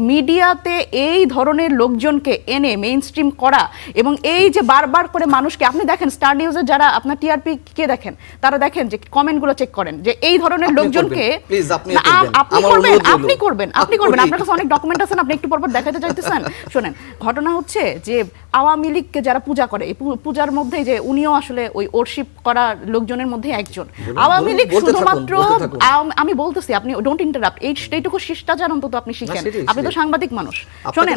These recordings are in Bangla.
মিডিয়াতে এই ধরনের লোকজনকে এনে মেইনস্ট্রিম করা এবং এই যে বারবার করে মানুষকে, আপনি দেখেন স্টার নিউজে যারা আপনার টিআরপি কে দেখেন, তারা দেখেন যে কমেন্টগুলো চেক করেন যে এই ধরনের লোকজনকে আপনি করবেন আপনার কাছে অনেক ডকুমেন্ট আছে, আপনি একটু পরপর দেখাতে চাইতেছেন। শোনেন, ঘটনা হচ্ছে যে আওয়ামী লীগকে যারা পূজা করে, এই পূজার মধ্যে যে উনিও আসলে ওই ওরশিপ করা লোকজনের মধ্যে একজন। আওয়ামী লীগ শুধুমাত্র, আমি বলতেছি আপনি ডোন্ট ইন্টারাপ্ট, এইটুকু শিষ্টাচার অন্তত আপনি শিখেন, আপনি তো সাংবাদিক মানুষ। শোনেন,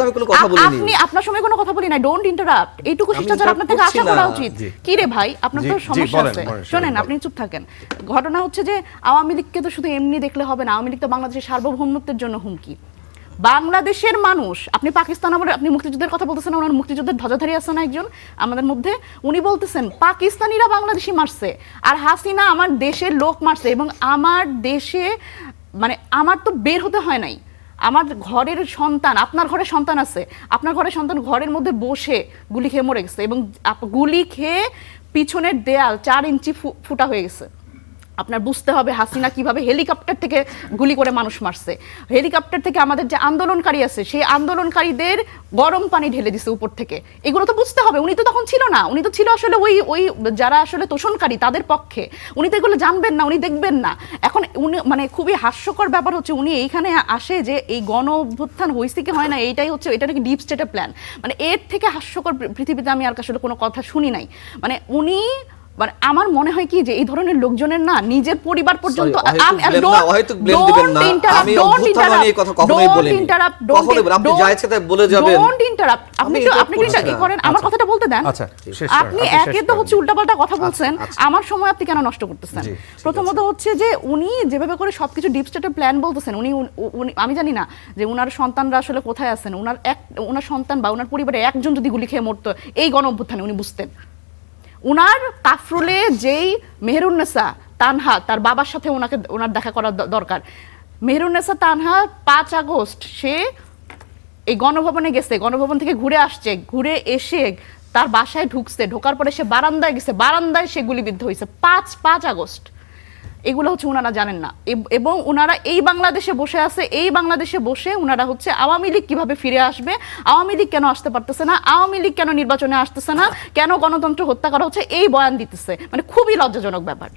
আপনি আপনার সময় কোনো কথা বলি না, ডোন্ট ইন্টারাপ্ট, এইটুকু শিষ্টাচার আপনার থেকে আশা করা উচিত। কি রে ভাই, আপনার তো সমস্যা আছে। শোনেন, আপনি চুপ থাকেন। ঘটনা হচ্ছে যে আওয়ামী লীগকে তো শুধু এমনি দেখলে হবে না, আওয়ামী লীগ তো বাংলাদেশের সার্বভৌমত্বের জন্য হুমকি। বাংলাদেশের মানুষ, আপনি পাকিস্তান, আপনি মুক্তিযুদ্ধের কথা বলতেছেন, ওনার মুক্তিযুদ্ধের ধ্বজাধারী আছে না একজন আমাদের মধ্যে, উনি বলতেছেন পাকিস্তানিরা বাংলাদেশি মারছে আর হাসিনা আমার দেশের লোক মারছে, এবং আমার দেশে মানে আমার তো বের হতে হয় নাই, আমার ঘরের সন্তান, আপনার ঘরে সন্তান আছে, আপনার ঘরের সন্তান ঘরের মধ্যে বসে গুলি খেয়ে মরে গেছে, এবং গুলি খেয়ে পিছনের দেয়াল 4 ইঞ্চি ফুটা হয়ে গেছে। আপনার বুঝতে হবে হাসিনা কিভাবে হেলিকপ্টার থেকে গুলি করে মানুষ মারছে। হেলিকপ্টার থেকে আমাদের যে আন্দোলনকারী আছে, সেই আন্দোলনকারীদের গরম পানি ঢেলে দিছে উপর থেকে। এগুলো তো বুঝতে হবে। উনি তো তখন ছিল না, উনি তো ছিল আসলে ওই যারা আসলে তোষণকারী তাদের পক্ষে। উনি তো এগুলো জানবেন না, উনি দেখবেন না। এখন উনি মানে খুবই হাস্যকর ব্যাপার হচ্ছে, উনি এইখানে আসে যে এই গণ অভ্যুত্থান হয়েছে কি হয় না, এইটাই হচ্ছে, এটা নাকি ডিপ স্টেটের প্ল্যান। মানে এর থেকে হাস্যকর পৃথিবীতে আমি আর আসলে কোনো কথা শুনি নাই। মানে উনি, আমার মনে হয় কি যে এই ধরনের লোকজনের না নিজের পরিবার পর্যন্ত, আমার কথাটা বলতে দেন। আপনি একে তো হচ্ছে উল্টাপাল্টা কথা বলছেন, আমার সময় আপনি কেন নষ্ট করতেছেন? প্রথমত হচ্ছে যে উনি যেভাবে করে সবকিছু ডিপ স্টেটের প্ল্যান বলতেছেন, উনি আমি জানি না যে উনার সন্তানরা আসলে কোথায় আছেন। উনার সন্তান বা উনার পরিবারে একজন যদি গুলি খেয়ে মরতো এই গণ অভ্যুত্থানে, উনি বুঝতেন। উনার কাফরুলে যেই মেহেরুন্নেসা তানহা, তার বাবার সাথে ওনার দেখা করা দরকার। মেহেরুন্নেসা তানহা 5 আগস্ট সে এই গণভবনে গেছে, গণভবন থেকে ঘুরে আসছে, ঘুরে এসে তার বাসায় ঢুকছে, ঢোকার পরে সে বারান্দায় গেছে, বারান্দায় সে গুলিবিদ্ধ হয়েছে 5 আগস্ট। এগুলো হচ্ছে ওনারা জানেন না, এবং ওনারা এই বাংলাদেশে বসে আছে, এই বাংলাদেশে বসে ওনারা হচ্ছে আওয়ামী লীগ কিভাবে ফিরে আসবে, আওয়ামী লীগ কেন আসতে পারতেছে না, আওয়ামী লীগ কেন নির্বাচনে আসতেছে না, কেন গণতন্ত্র হত্যা করা হচ্ছে, এই বয়ান দিতেছে। মানে খুবই লজ্জাজনক ব্যাপার।